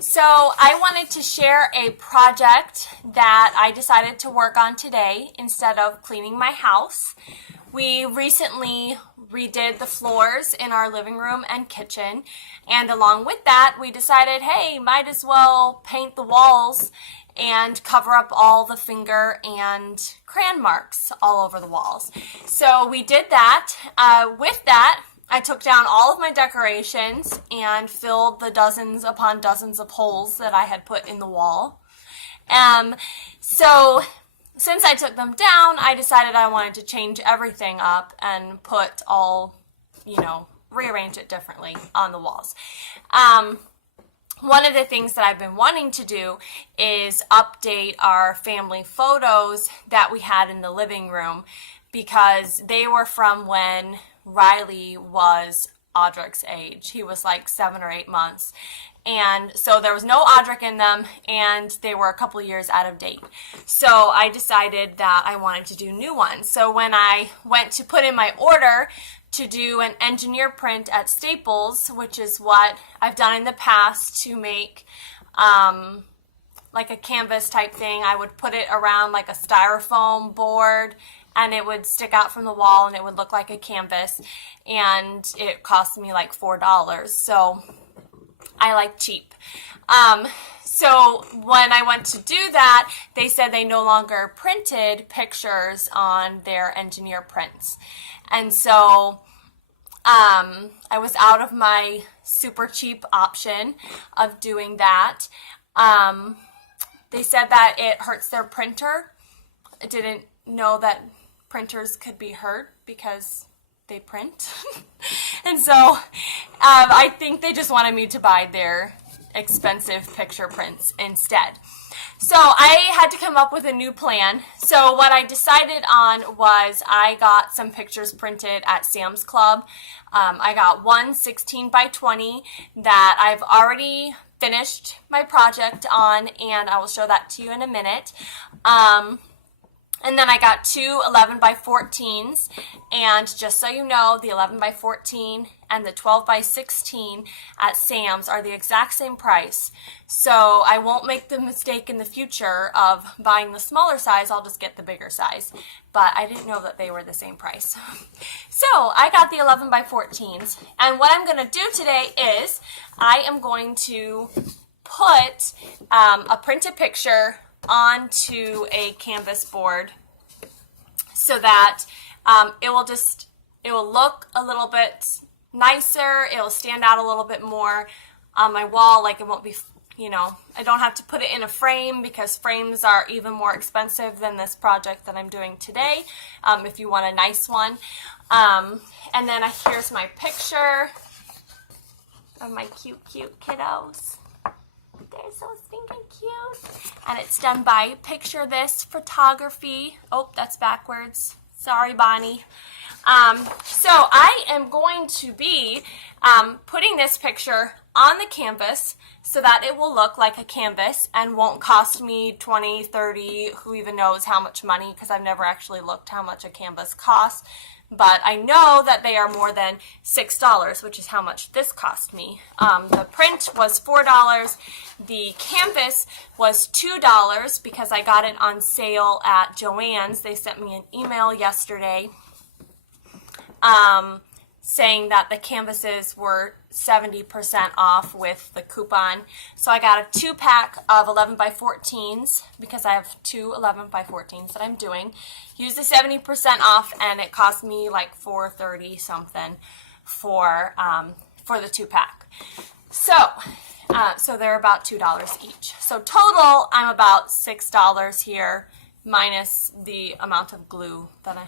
So I wanted to share a project that I decided to work on today instead of cleaning my house. We recently redid the floors in our living room and kitchen, and along with that we decided, hey, might as well paint the walls and cover up all the finger and crayon marks all over the walls. So we did that. With that, I took down all of my decorations and filled the dozens upon dozens of holes that I had put in the wall. So since I took them down, I decided I wanted to change everything up and put all, rearrange it differently on the walls. One of the things that I've been wanting to do is update our family photos that we had in the living room, because they were from when Riley was Audric's age. He was like 7 or 8 months. And so there was no Audric in them, and they were a couple years out of date. So I decided that I wanted to do new ones. So when I went to put in my order to do an engineer print at Staples, which is what I've done in the past to make like a canvas type thing, I would put it around like a styrofoam board, and it would stick out from the wall and it would look like a canvas, and it cost me like $4. So I like cheap. So when I went to do that, they said they no longer printed pictures on their engineer prints. And so I was out of my super cheap option of doing that. They said that it hurts their printer. I didn't know that printers could be hurt because they print. And so I think they just wanted me to buy their expensive picture prints instead. So I had to come up with a new plan. So what I decided on was I got some pictures printed at Sam's Club. I got one 16 by 20 that I've already finished my project on, and I will show that to you in a minute. And then I got two 11 by 14s, and just so you know, the 11 by 14 and the 12 by 16 at Sam's are the exact same price. So I won't make the mistake in the future of buying the smaller size. I'll just get the bigger size. But I didn't know that they were the same price. So I got the 11 by 14s, and what I'm going to do today is I am going to put a printed picture onto a canvas board so that it will look a little bit nicer. It will stand out a little bit more on my wall. Like, it won't be, I don't have to put it in a frame, because frames are even more expensive than this project that I'm doing today, if you want a nice one. And then here's my picture of my cute kiddos. They're so stinking cute. And it's done by Picture This Photography. Oh, that's backwards. Sorry, Bonnie. So I am going to be putting this picture on the canvas so that it will look like a canvas and won't cost me 20, 30, who even knows how much money, because I've never actually looked how much a canvas costs. But I know that they are more than $6, which is how much this cost me. The print was $4. The canvas was $2 because I got it on sale at Joann's. They sent me an email yesterday saying that the canvases were 70% off with the coupon. So I got a 2-pack of 11 by 14s because I have two 11 by 14s that I'm doing. Used the 70% off, and it cost me like $4.30 something for the 2-pack. So they're about $2 each. So total, I'm about $6 here, minus the amount of glue that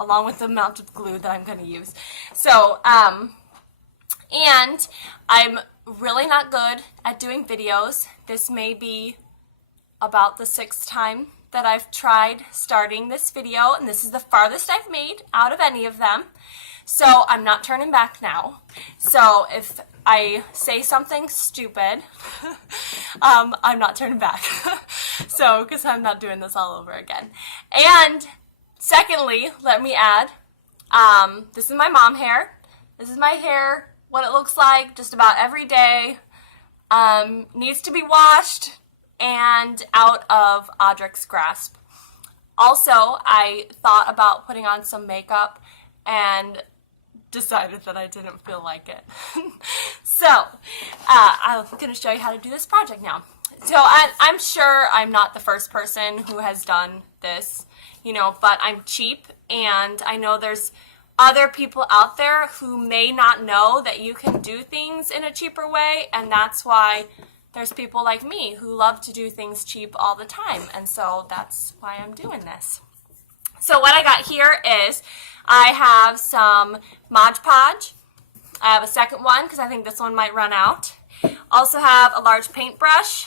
along with the amount of glue that I'm going to use. So, and I'm really not good at doing videos. This may be about the 6th time that I've tried starting this video, and this is the farthest I've made out of any of them. So I'm not turning back now. So if I say something stupid, I'm not turning back. So, because I'm not doing this all over again. And secondly, let me add, this is my mom hair. This is my hair, what it looks like just about every day. needs to be washed and out of Audric's grasp. Also, I thought about putting on some makeup and decided that I didn't feel like it. So, I'm going to show you how to do this project now. So, I'm sure I'm not the first person who has done this, but I'm cheap, and I know there's other people out there who may not know that you can do things in a cheaper way, and that's why there's people like me who love to do things cheap all the time, and so that's why I'm doing this. So what I got here is I have some Mod Podge. I have a second one because I think this one might run out. Also have a large paintbrush.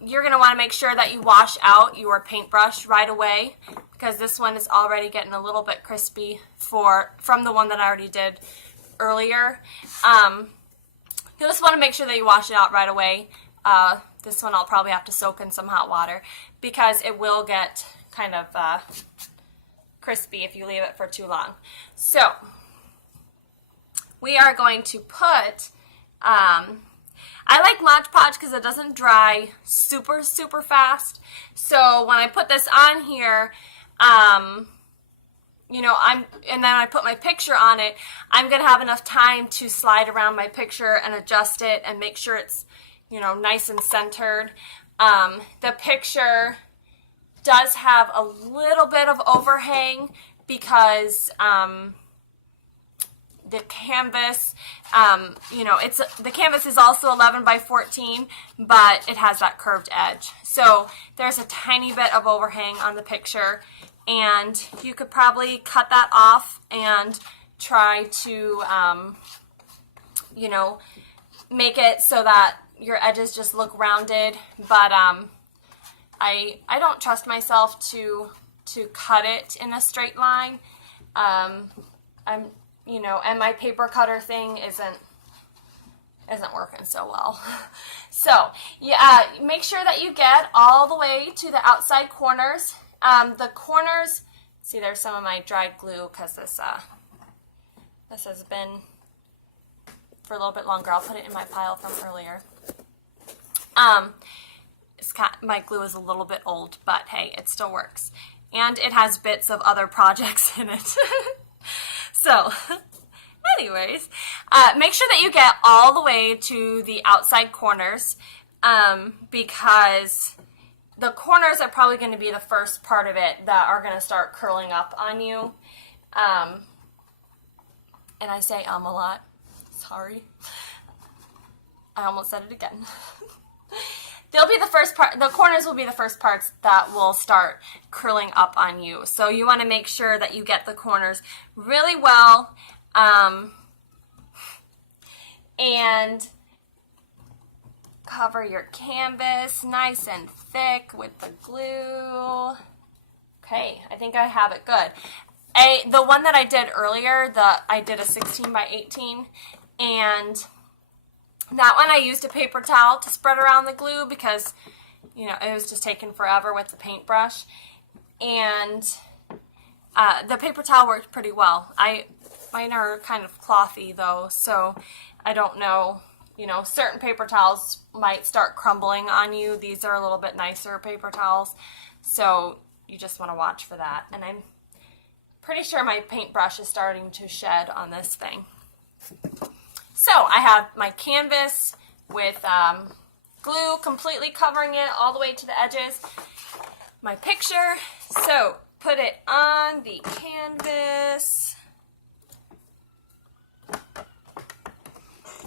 You're going to want to make sure that you wash out your paintbrush right away because this one is already getting a little bit crispy from the one that I already did earlier. You just want to make sure that you wash it out right away. This one I'll probably have to soak in some hot water because it will get kind of crispy if you leave it for too long. So we are going to put, I like Mod Podge because it doesn't dry super fast. So when I put this on here, and then I put my picture on it, I'm going to have enough time to slide around my picture and adjust it and make sure it's, nice and centered. The picture does have a little bit of overhang because the canvas, the canvas is also 11 by 14, but it has that curved edge. So there's a tiny bit of overhang on the picture, and you could probably cut that off and try to, make it so that your edges just look rounded. But I don't trust myself to cut it in a straight line. And my paper cutter thing isn't working so well. So, yeah, make sure that you get all the way to the outside corners. The corners, see, there's some of my dried glue because this has been for a little bit longer. I'll put it in my pile from earlier. My glue is a little bit old, but hey, it still works. And it has bits of other projects in it. So, anyways, make sure that you get all the way to the outside corners because the corners are probably going to be the first part of it that are going to start curling up on you. And I say a lot. Sorry. I almost said it again. They'll be the first part, the corners will be the first parts that will start curling up on you. So you want to make sure that you get the corners really well, and cover your canvas nice and thick with the glue. Okay, I think I have it good. The one that I did earlier, I did a 16 by 18, and that one I used a paper towel to spread around the glue because, it was just taking forever with the paintbrush. And the paper towel worked pretty well. Mine are kind of clothy though, so I don't know. Certain paper towels might start crumbling on you. These are a little bit nicer paper towels, so you just want to watch for that. And I'm pretty sure my paintbrush is starting to shed on this thing. So I have my canvas with glue completely covering it all the way to the edges. My picture, so put it on the canvas,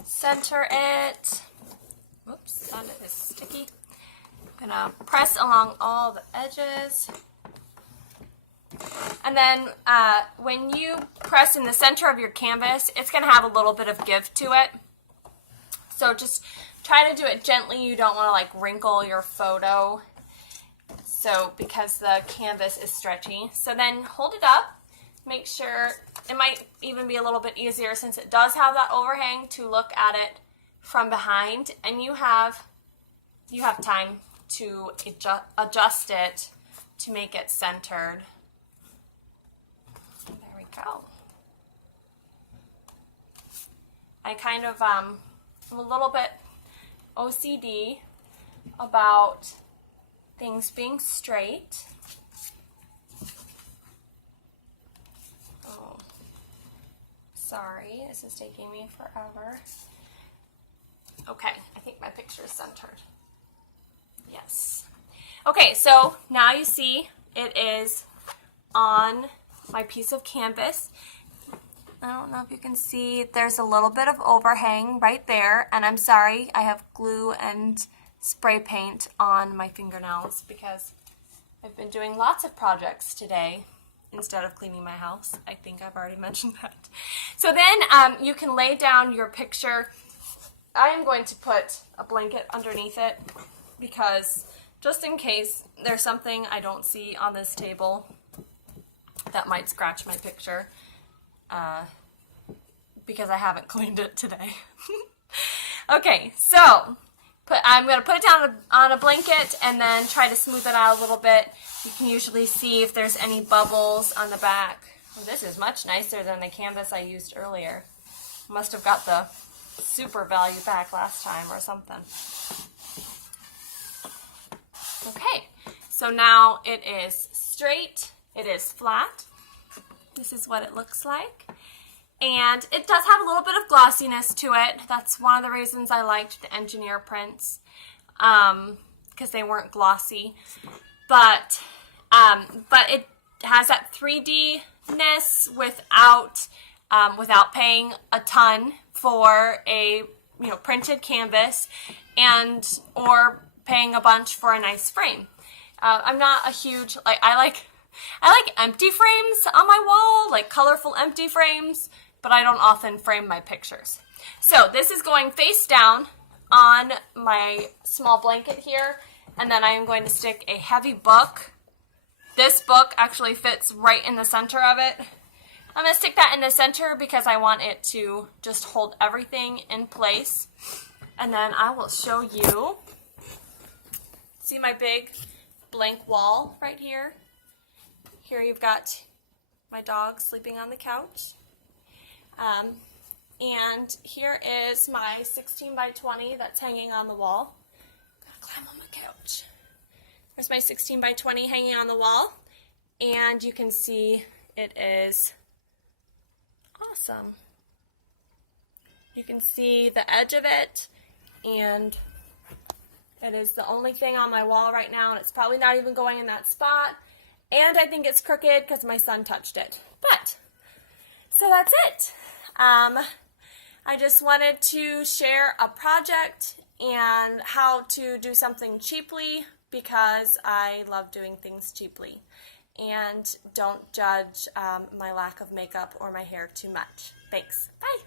center it. Whoops, that is sticky. I'm gonna press along all the edges. And then when you press in the center of your canvas, it's going to have a little bit of give to it. So just try to do it gently. You don't want to wrinkle your photo. So because the canvas is stretchy. So then hold it up. Make sure, it might even be a little bit easier since it does have that overhang to look at it from behind. And you have time to adjust it to make it centered. Go. I kind of, I'm a little bit OCD about things being straight. Oh, sorry, this is taking me forever. Okay, I think my picture is centered. Yes. Okay, so now you see it is on my piece of canvas. I don't know if you can see, there's a little bit of overhang right there, and I'm sorry, I have glue and spray paint on my fingernails because I've been doing lots of projects today instead of cleaning my house. I think I've already mentioned that. So then you can lay down your picture. I am going to put a blanket underneath it because just in case there's something I don't see on this table that might scratch my picture. Because I haven't cleaned it today. Okay, so I'm going to put it down on a blanket and then try to smooth it out a little bit. You can usually see if there's any bubbles on the back. Oh, this is much nicer than the canvas I used earlier. Must have got the super value back last time or something. Okay, so now it is straight, it is flat. This is what it looks like. And it does have a little bit of glossiness to it. That's one of the reasons I liked the engineer prints, because they weren't glossy. But it has that 3D-ness without paying a ton for a printed canvas or paying a bunch for a nice frame. I'm not a huge I like empty frames on my wall, like colorful empty frames, but I don't often frame my pictures. So this is going face down on my small blanket here, and then I am going to stick a heavy book. This book actually fits right in the center of it. I'm going to stick that in the center because I want it to just hold everything in place. And then I will show you, see my big blank wall right here? Here you've got my dog sleeping on the couch. And here is my 16 by 20 that's hanging on the wall. Gotta climb on my couch. There's my 16 by 20 hanging on the wall. And you can see it is awesome. You can see the edge of it, and it is the only thing on my wall right now, and it's probably not even going in that spot. And I think it's crooked because my son touched it. But, so that's it. I just wanted to share a project and how to do something cheaply because I love doing things cheaply. And don't judge my lack of makeup or my hair too much. Thanks. Bye.